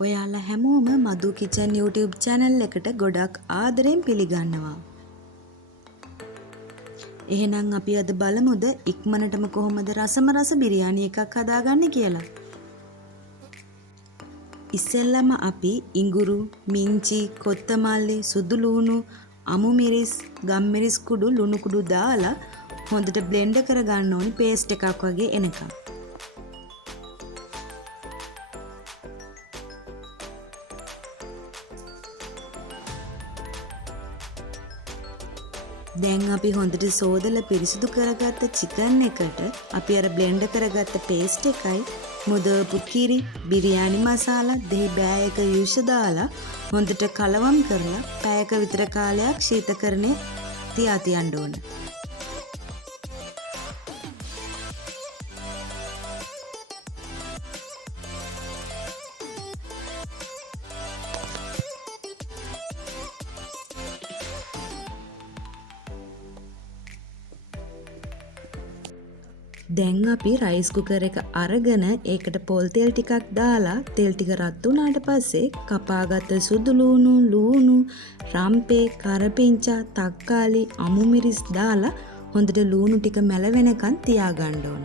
ඔයාලා හැමෝම මදු kitchen YouTube channel එකට ගොඩක් ආදරෙන් පිළිගන්නවා. එහෙනම් අපි අද බලමුද ඉක්මනටම කොහොමද රසම රස බිරියානි එකක් හදාගන්නේ කියලා. ඉස්සෙල්ලාම අපි ඉඟුරු, මිංචි, කොත්තමල්ලි, සුදු ලුණු, අමු මිරිස්, ගම්මිරිස් කුඩු, ලුණු කුඩු දාලා හොඳට බ්ලෙන්ඩ් කරගන්න ඕනි පේස්ට් එකක් වගේ එනකම්. දැන් අපි හොඳට සෝදලා පිරිසිදු කරගත්ත චිකන් එකට අපි අර බ්ලෙන්ඩ් කරගත්ත පේස්ට් එකයි මුදවපු කිරි, බිරියානි මසාලා, දෙහි බෑයක යුෂ දාලා හොඳට කලවම් කරලා පැයක විතර කාලයක් ශීතකරණේ තියන්න ඕන. දැන් අපි රයිස් කුකර් එක අරගෙන ඒකට පොල් තෙල් ටිකක් දාලා තෙල් ටික රත් වුණාට පස්සේ කපාගත්ත සුදු ලුණු, රම්පේ, කරපිංචා, තක්කාලි, අමු මිරිස් දාලා හොඳට ලුණු ටික මැලවෙනකන් තියාගන්න ඕන.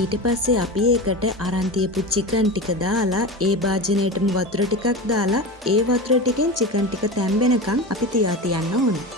ඊට පස්සේ අපි ඒකට අරන් තියපු චිකන් ටික දාලා ඒ භාජනයටම වතුර ටිකක් දාලා ඒ වතුර ටිකෙන් චිකන් ටික තැම්බෙනකන් අපි තියන්න ඕනේ.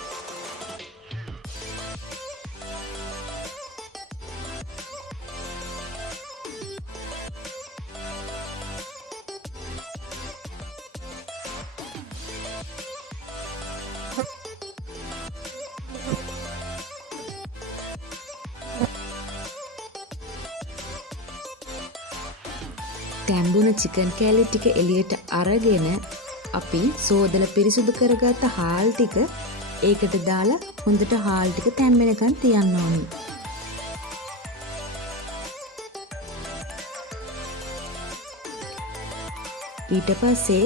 තැම්බුන චිකන් කෑලි ටික එළියට අරගෙන අපි සෝදලා පිරිසිදු කරගත්ත හාල් ටික ඒකට දාලා හොඳට හාල් ටික තැම්බෙනකන් තියන්න ඕනේ. ඊට පස්සේ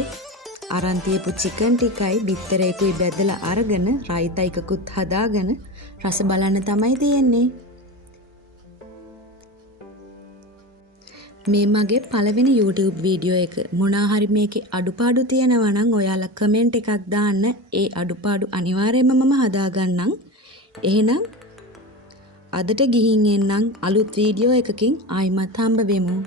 අරන් තියපු චිකන් ටිකයි බිත්තරයකුයි බෙදලා අරගෙන රයිතා එකකුත් හදාගෙන රස බලන්න තමයි තියෙන්නේ. මේ මගේ පළවෙනි YouTube වීඩියෝ එක. මොනවා හරි මේකේ අඩුපාඩු තියෙනවා නම් ඔයාලා කමෙන්ට් එකක් දාන්න. ඒ අඩුපාඩු අනිවාර්යයෙන්ම මම හදාගන්නම්. එහෙනම් අදට ගිහින් එන්නම් අලුත් වීඩියෝ එකකින් ආයිමත් හම්බ වෙමු.